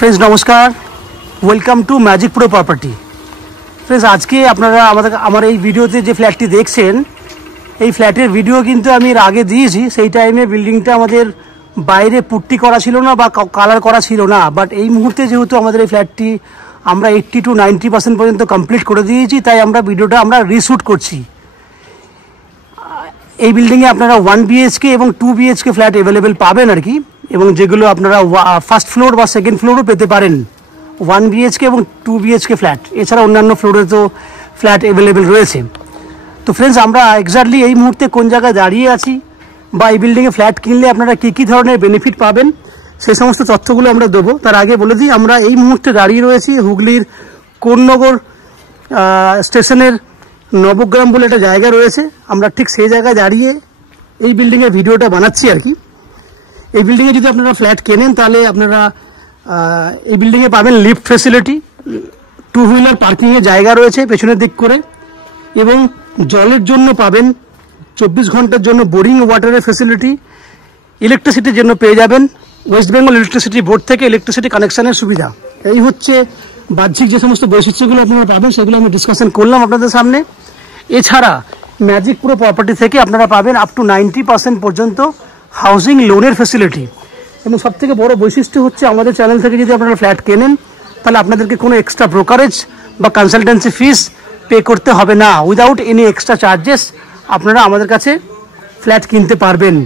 Friends नमस्कार, welcome to magic pro property. Friends आज के আপনারা আমার এই ভিডিওতে যে ফ্ল্যাটটি দেখছেন এই ফ্ল্যাটের ভিডিও কিন্তু আমি এর আগে দিয়েছি। সেই টাইমে বিল্ডিংটা আমাদের বাইরে পুট্টি করা ছিল না বা কালার করা ছিল না, বাট এই মুহূর্তে যেহেতু আমাদের এই ফ্ল্যাটটি আমরা 80 to 90% পর্যন্ত কমপ্লিট করে দিয়েছি, তাই আমরা ভিডিওটা রিশুট করছি। এই বিল্ডিংয়ে আপনারা 1 BHK এবং 2 BHK ফ্ল্যাট অ্যাভেলেবেল পাবেন আর কি, এবং যেগুলো আপনারা ফার্স্ট ফ্লোর বা সেকেন্ড ফ্লোরও পেতে পারেন 1 BHK এবং 2 BHK ফ্ল্যাট। এছাড়া অন্যান্য ফ্লোরে তো ফ্ল্যাট অ্যাভেলেবেল রয়েছে। তো ফ্রেন্ডস আমরা এক্স্যাক্টলি এই মুহূর্তে কোন জায়গায় দাঁড়িয়ে আছি বা এই বিল্ডিংয়ে ফ্ল্যাট কিনলে আপনারা কী ধরনের বেনিফিট পাবেন সেই সমস্ত তথ্যগুলো আমরা দেবো। তার আগে বলে দিই, আমরা এই মুহূর্তে দাঁড়িয়ে রয়েছি হুগলির কোন্নগর স্টেশনের নবগ্রাম বলে একটা জায়গা রয়েছে। আমরা ঠিক সেই জায়গায় দাঁড়িয়ে এই বিল্ডিংয়ের ভিডিওটা বানাচ্ছি আর কি। এই বিল্ডিংয়ে যদি আপনারা ফ্ল্যাট কেনেন তাহলে আপনারা এই বিল্ডিংয়ে পাবেন লিফট ফেসিলিটি, 2 হুইলার পার্কিংয়ের জায়গা রয়েছে পেছনের দিক করে, এবং জলের জন্য পাবেন 24 ঘন্টার জন্য বোরিং ওয়াটারের ফেসিলিটি। ইলেকট্রিসিটির জন্য পেয়ে যাবেন ওয়েস্ট বেঙ্গল ইলেকট্রিসিটি বোর্ড থেকে ইলেকট্রিসিটি কানেকশানের সুবিধা। এই হচ্ছে বাহ্যিক যে সমস্ত বৈশিষ্ট্যগুলো আপনারা পাবেন সেগুলো আমি ডিসকাশন করলাম আপনাদের সামনে। এছাড়া ম্যাজিক প্রো প্রপার্টি থেকে আপনারা পাবেন আপ টু 90% পর্যন্ত হাউজিং লোনের ফেসিলিটি। এবং সবথেকে বড় বৈশিষ্ট্য হচ্ছে আমাদের চ্যানেল থেকে যদি আপনারা ফ্ল্যাট কেনেন তাহলে আপনাদেরকে কোনো এক্সট্রা ব্রোকারেজ বা কনসালটেন্সি ফিস পে করতে হবে না। উইদাউট এনি এক্সট্রা চার্জেস আপনারা আমাদের কাছে ফ্ল্যাট কিনতে পারবেন।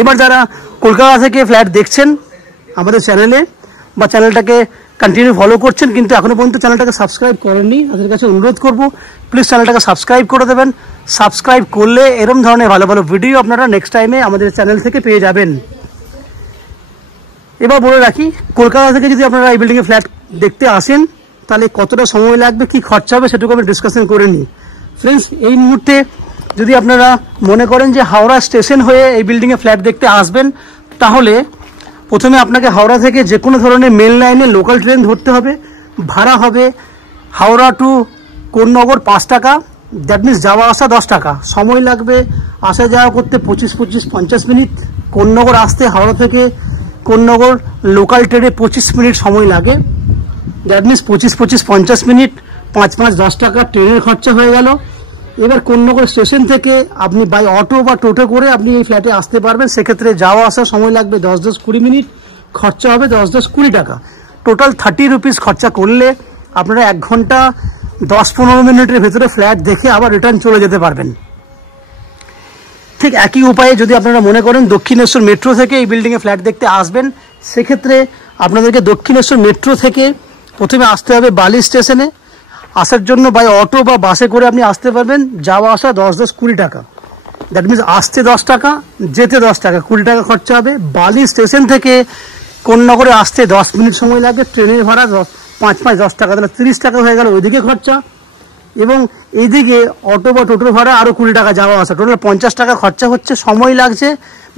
এবার যারা কলকাতা থেকে ফ্ল্যাট দেখছেন আমাদের চ্যানেলে বা চ্যানেলটাকে কন্টিনিউ ফলো করছেন কিন্তু এখনও পর্যন্ত চ্যানেলটাকে সাবস্ক্রাইব করেননি, তাদের কাছে অনুরোধ করব প্লিজ চ্যানেলটাকে সাবস্ক্রাইব করে দেবেন। সাবস্ক্রাইব করলে এরকম ধরনের ভালো ভালো ভিডিও আপনারা নেক্সট টাইমে আমাদের চ্যানেল থেকে পেয়ে যাবেন। এবার বলে রাখি, কলকাতা থেকে যদি আপনারা এই বিল্ডিংয়ে ফ্ল্যাট দেখতে আসেন তাহলে কতটা সময় লাগবে, কী খরচা হবে সেটুকু আমি ডিসকাশন করে নিই। ফ্রেন্ডস এই মুহূর্তে যদি আপনারা মনে করেন যে হাওড়া স্টেশন হয়ে এই বিল্ডিংয়ে ফ্ল্যাট দেখতে আসবেন তাহলে প্রথমে আপনাকে হাওড়া থেকে যে কোনো ধরনের মেল লাইনে লোকাল ট্রেন ধরতে হবে। ভাড়া হবে হাওড়া টু কোন্নগর 5 টাকা, দ্যাট মিনস যাওয়া আসা 10 টাকা। সময় লাগবে আসা যাওয়া করতে 25-50 মিনিট। কোন্নগর আসতে হাওড়া থেকে কোন্নগর লোকাল ট্রেনে 25 মিনিট সময় লাগে, দ্যাট মিনস 25-50 মিনিট, 5-5-10 টাকা ট্রেনের খরচা হয়ে গেল। এবার কোন্নগর স্টেশন থেকে আপনি বাই অটো বা টোটো করে আপনি এই ফ্ল্যাটে আসতে পারবেন। সেক্ষেত্রে যাওয়া আসার সময় লাগবে 10-20 মিনিট, খরচা হবে 10-20 টাকা। টোটাল 30 রুপিস খরচা করলে আপনারা 1 ঘন্টা 10-15 মিনিটের ভেতরে ফ্ল্যাট দেখে আবার রিটার্ন চলে যেতে পারবেন। ঠিক একই উপায়ে যদি আপনারা মনে করেন দক্ষিণেশ্বর মেট্রো থেকে এই বিল্ডিংয়ে ফ্ল্যাট দেখতে আসবেন, সেক্ষেত্রে আপনাদেরকে দক্ষিণেশ্বর মেট্রো থেকে প্রথমে আসতে হবে বালি স্টেশনে। আসার জন্য বাই অটো বা বাসে করে আপনি আসতে পারবেন। যাওয়া আসা 10-20 টাকা, দ্যাট মিনস আসতে 10 টাকা, যেতে 10 টাকা, 20 টাকা খরচা হবে। বালি স্টেশন থেকে কোন্নগরে আসতে 10 মিনিট সময় লাগে, ট্রেনের ভাড়া 5-5-10 টাকা, তাহলে 30 টাকা হয়ে গেল ওইদিকে খরচা। এবং এইদিকে অটো বা টোটোর ভাড়া আরও 20 টাকা যাওয়া আসা, টোটাল 50 টাকা খরচা হচ্ছে। সময় লাগছে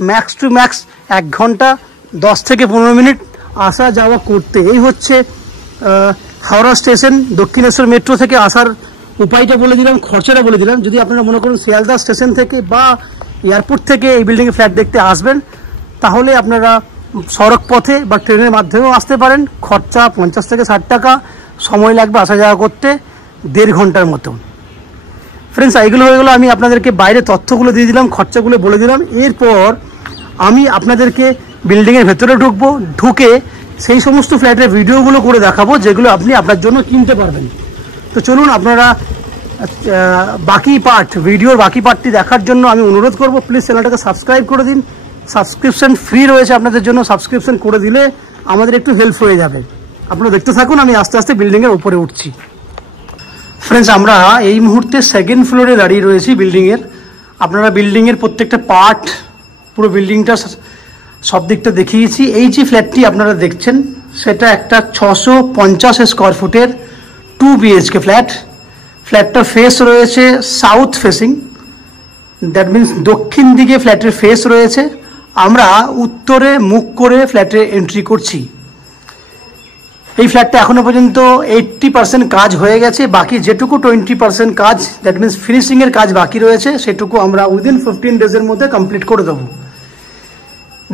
ম্যাক্স টু ম্যাক্স 1 ঘন্টা 10 থেকে 15 মিনিট আসা যাওয়া করতে। এই হচ্ছে হাওড়া স্টেশন দক্ষিণেশ্বর মেট্রো থেকে আসার উপায়টা বলে দিলাম, খরচাটা বলে দিলাম। যদি আপনারা মনে করুন শিয়ালদা স্টেশন থেকে বা এয়ারপোর্ট থেকে এই বিল্ডিংয়ে ফ্ল্যাট দেখতে আসবেন তাহলে আপনারা সড়ক পথে বা ট্রেনের মাধ্যমেও আসতে পারেন। খরচা 50 থেকে 60 টাকা, সময় লাগবে আসা যাওয়া করতে 1.5 ঘন্টার মতো। ফ্রেন্ডস এইগুলো হয়ে গেলো, আমি আপনাদেরকে বাইরে তথ্যগুলো দিয়ে দিলাম, খরচাগুলো বলে দিলাম। এরপর আমি আপনাদেরকে বিল্ডিংয়ের ভেতরে ঢুকবো, ঢুকে সেই সমস্ত ফ্ল্যাটের ভিডিওগুলো করে দেখাবো যেগুলো আপনি আপনার জন্য কিনতে পারবেন। তো চলুন, আপনারা ভিডিওর বাকি পার্টটি দেখার জন্য আমি অনুরোধ করব প্লিজ চ্যানেলটাকে সাবস্ক্রাইব করে দিন। সাবস্ক্রিপশন ফ্রি রয়েছে আপনাদের জন্য, সাবস্ক্রিপশন করে দিলে আমাদের একটু হেল্প হয়ে যাবে। আপনারা দেখতে থাকুন, আমি আস্তে আস্তে বিল্ডিংয়ের উপরে উঠছি। ফ্রেন্ডস আমরা এই মুহূর্তে সেকেন্ড ফ্লোরে দাঁড়িয়ে রয়েছি বিল্ডিংয়ের। আপনারা বিল্ডিংয়ের প্রত্যেকটা পার্ট, পুরো বিল্ডিংটা সব দিকটা দেখিয়েছি। এই যে ফ্ল্যাটটি আপনারা দেখছেন সেটা একটা 650 স্কোয়ার ফুটের 2 BHK ফ্ল্যাট। ফ্ল্যাটটার ফেস রয়েছে সাউথ ফেসিং, দ্যাট মিনস দক্ষিণ দিকে ফ্ল্যাটের ফেস রয়েছে। আমরা উত্তরে মুখ করে ফ্ল্যাটে এন্ট্রি করছি। এই ফ্ল্যাটটা এখনো পর্যন্ত 80% কাজ হয়ে গেছে, বাকি যেটুকু 20% কাজ, দ্যাট মিনস ফিনিশিংয়ের কাজ বাকি রয়েছে সেটুকু আমরা উইদিন 15 ডেজের মধ্যে কমপ্লিট করে দেবো।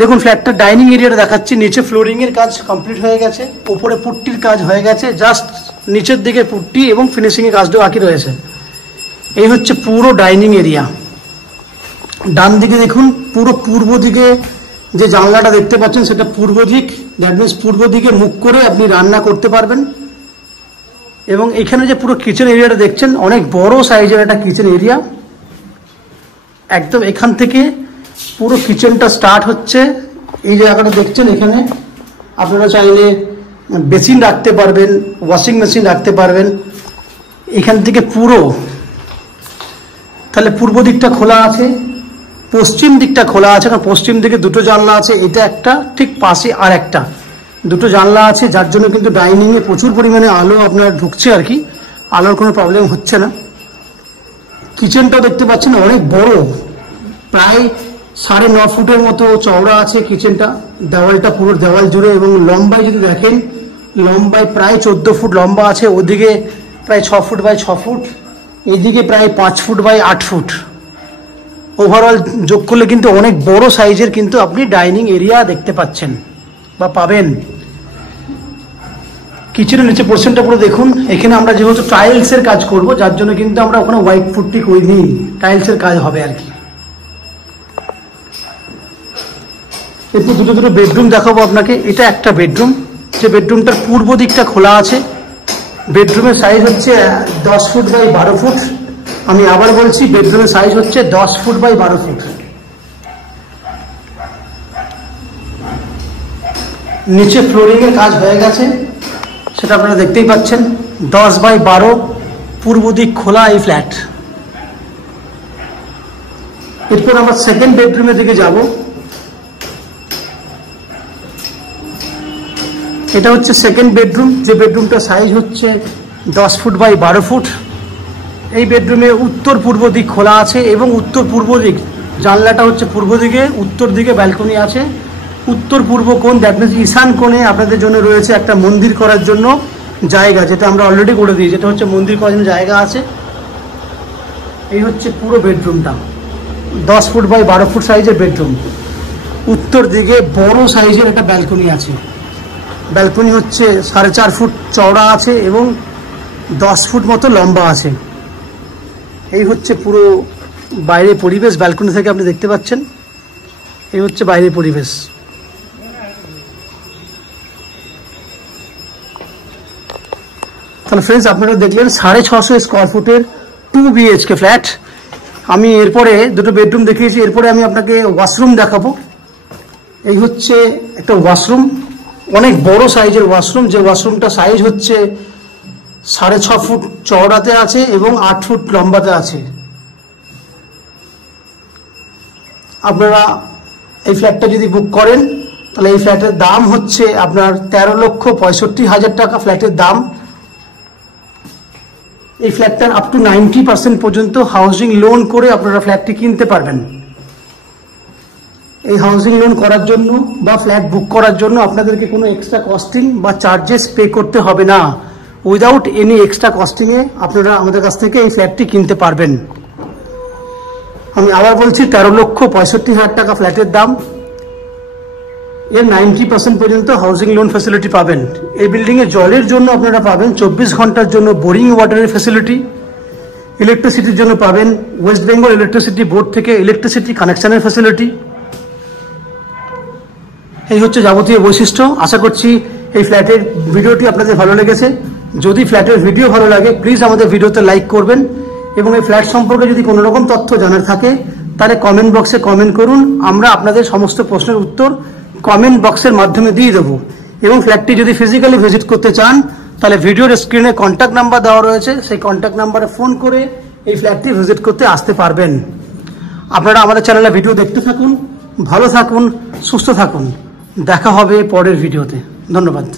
দেখুন ফ্ল্যাটটা ডাইনিং এরিয়াটা দেখাচ্ছি, নিচে ফ্লোরিং এর কাজ কমপ্লিট হয়ে গেছে, উপরে পুট্টির কাজ হয়ে গেছে, জাস্ট নিচের দিকে পুট্টি এবং ফিনিশিং এর কাজটা বাকি রয়েছে। এই হচ্ছে পুরো ডাইনিং এরিয়া। ডান দিকে দেখুন পুরো পূর্ব দিকে যে জানলাটা দেখতে পাচ্ছেন সেটা পূর্ব দিক, দ্যাট মিনস পূর্ব দিকে মুখ করে আপনি রান্না করতে পারবেন। এবং এখানে যে পুরো কিচেন এরিয়াটা দেখছেন অনেক বড় সাইজের একটা কিচেন এরিয়া। একদম এখান থেকে পুরো কিচেনটা স্টার্ট হচ্ছে। এই জায়গাটা দেখছেন, এখানে আপনারা চাইলে বেসিন রাখতে পারবেন, ওয়াশিং মেশিন রাখতে পারবেন। এখান থেকে পুরো তাহলে পূর্ব দিকটা খোলা আছে, পশ্চিম দিকটা খোলা আছে, কারণ পশ্চিম দিকে দুটো জানলা আছে, এটা একটা, ঠিক পাশে আর একটা, দুটো জানলা আছে, যার জন্য কিন্তু ডাইনিংয়ে প্রচুর পরিমাণে আলো আপনার ঢুকছে আর কি, আলোর কোনো প্রবলেম হচ্ছে না। কিচেনটাও দেখতে পাচ্ছেন অনেক বড়, প্রায় 9.5 ফুটের মতো চওড়া আছে কিচেনটা, দেওয়ালটা পুরো দেওয়াল জুড়ে। এবং লম্বায় যদি দেখেন, লম্বায় প্রায় 14 ফুট লম্বা আছে, ওদিকে প্রায় 6 ফুট বাই 6 ফুট, এইদিকে প্রায় 5 ফুট বাই 8 ফুট। ওভারঅল যোগ করলে কিন্তু অনেক বড় সাইজের কিন্তু আপনি ডাইনিং এরিয়া দেখতে পাচ্ছেন বা পাবেন। কিচেনের নিচে পোর্শনটা পুরো দেখুন, এখানে আমরা যেহেতু টাইলসের কাজ করব, যার জন্য কিন্তু আমরা ওখানে হোয়াইট পুট্টি করিনি, টাইলসের কাজ হবে আর কি। এরপর দুটো বেডরুম দেখাবো আপনাকে। এটা একটা বেডরুম, যে বেডরুমটার পূর্ব দিকটা খোলা আছে। বেডরুমের সাইজ হচ্ছে 10 ফুট বাই 12 ফুট। আমি আবার বলছি, বেডরুমের সাইজ হচ্ছে 10 ফুট বাই 12 ফুট। নিচে ফ্লোরিং এর কাজ হয়ে গেছে, সেটা আপনারা দেখতেই পাচ্ছেন। 10 বাই 12 পূর্ব দিক খোলা এই ফ্ল্যাট। এরপর আমরা সেকেন্ড বেডরুমের দিকে যাব। এটা হচ্ছে সেকেন্ড বেডরুম, যে বেডরুমটা সাইজ হচ্ছে 10 ফুট বাই 12 ফুট। এই বেডরুমে উত্তর পূর্ব দিক খোলা আছে এবং উত্তর পূর্ব দিক জানলাটা হচ্ছে পূর্ব দিকে, উত্তর দিকে ব্যালকনি আছে। উত্তর পূর্ব কোণ, দ্যাট মিনস ঈশান কোণে আপনাদের জন্য রয়েছে একটা মন্দির করার জন্য জায়গা, যেটা আমরা অলরেডি করে দিই, যেটা হচ্ছে মন্দির করার জন্য জায়গা আছে। এই হচ্ছে পুরো বেডরুমটা, 10 ফুট বাই 12 ফুট সাইজের বেডরুম। উত্তর দিকে বড় সাইজের একটা ব্যালকনি আছে। ব্যালকনি হচ্ছে 4.5 ফুট চওড়া আছে এবং 10 ফুট মতো লম্বা আছে। এই হচ্ছে পুরো বাইরের পরিবেশ, ব্যালকনি থেকে আপনি দেখতে পাচ্ছেন। এই হচ্ছে বাইরের পরিবেশ। তাহলে ফ্রেন্ডস, আপনারা দেখলেন 650 স্কোয়ার ফুটের 2 BHK ফ্ল্যাট। আমি এরপরে দুটো বেডরুম দেখিয়েছি, এরপরে আমি আপনাকে ওয়াশরুম দেখাবো। এই হচ্ছে একটা ওয়াশরুম, অনেক বড় সাইজের ওয়াশরুম, যে ওয়াশরুমটা সাইজ হচ্ছে 6.5 ফুট চওড়াতে আছে এবং 8 ফুট লম্বাতে আছে। আপনারা এই ফ্ল্যাটটা যদি বুক করেন, তাহলে এই ফ্ল্যাটের দাম হচ্ছে আপনার 13,65,000 টাকা ফ্ল্যাটের দাম। এই ফ্ল্যাটটার আপ টু 90% পর্যন্ত হাউজিং লোন করে আপনারা ফ্ল্যাটটি কিনতে পারবেন। এই হাউজিং লোন করার জন্য বা ফ্ল্যাট বুক করার জন্য আপনাদেরকে কোনো এক্সট্রা কস্টিং বা চার্জেস পে করতে হবে না। উইদাউট এনি এক্সট্রা কস্টিংয়ে আপনারা আমাদের কাছ থেকে এই ফ্ল্যাটটি কিনতে পারবেন। আমি আবার বলছি, 13,65,000 টাকা ফ্ল্যাটের দাম, এর 90% পর্যন্ত হাউজিং লোন ফ্যাসিলিটি পাবেন। এই বিল্ডিংয়ে জলের জন্য আপনারা পাবেন 24 ঘন্টার জন্য বোরিং ওয়াটারের ফ্যাসিলিটি। ইলেকট্রিসিটির জন্য পাবেন ওয়েস্ট বেঙ্গল ইলেকট্রিসিটি বোর্ড থেকে ইলেকট্রিসিটি কানেকশনের ফ্যাসিলিটি। এই হচ্ছে যাবতীয় বৈশিষ্ট্য। আশা করছি এই ফ্ল্যাটের ভিডিওটি আপনাদের ভালো লেগেছে। যদি ফ্ল্যাটের ভিডিও ভালো লাগে, প্লিজ আমাদের ভিডিওতে লাইক করবেন এবং এই ফ্ল্যাট সম্পর্কে যদি কোনো রকম তথ্য জানার থাকে তাহলে কমেন্ট বক্সে কমেন্ট করুন। আমরা আপনাদের সমস্ত প্রশ্নের উত্তর কমেন্ট বক্সের মাধ্যমে দিয়ে দেবো। এবং ফ্ল্যাটটি যদি ফিজিক্যালি ভিজিট করতে চান, তাহলে ভিডিওর স্ক্রিনে কন্ট্যাক্ট নাম্বার দেওয়া রয়েছে, সেই কন্ট্যাক্ট নাম্বারে ফোন করে এই ফ্ল্যাটটি ভিজিট করতে আসতে পারবেন। আপনারা আমাদের চ্যানেলে ভিডিও দেখতে থাকুন, ভালো থাকুন, সুস্থ থাকুন। দেখা হবে পরের ভিডিওতে। ধন্যবাদ।